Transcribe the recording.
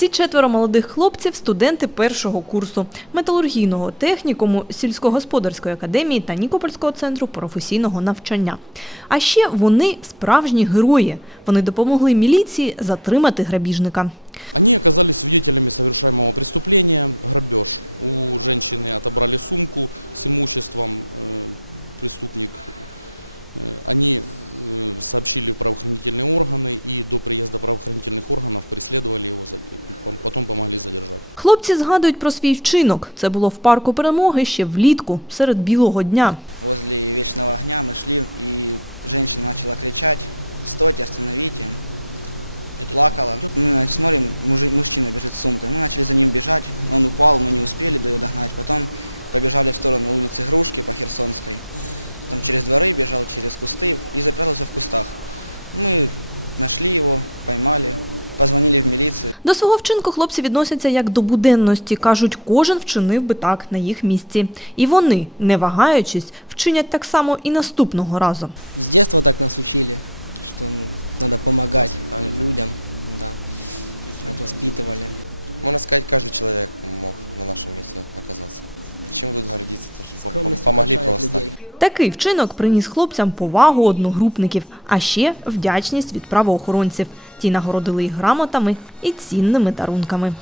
Ці четверо молодих хлопців студенти першого курсу металургійного технікуму сільськогосподарської академії та Нікопольського центру професійного навчання. А ще вони справжні герої. Вони допомогли міліції затримати грабіжника. Хлопці згадують про свій вчинок. Це було в парку перемоги ще влітку, серед білого дня. До свого вчинку хлопці відносяться як до буденності. Кажуть, кожен вчинив би так на їх місці. І вони, не вагаючись, вчинять так само і наступного разу. Такий вчинок приніс хлопцям повагу одногрупників, а ще вдячність від правоохоронців. Ті нагородили їх грамотами і цінними дарунками.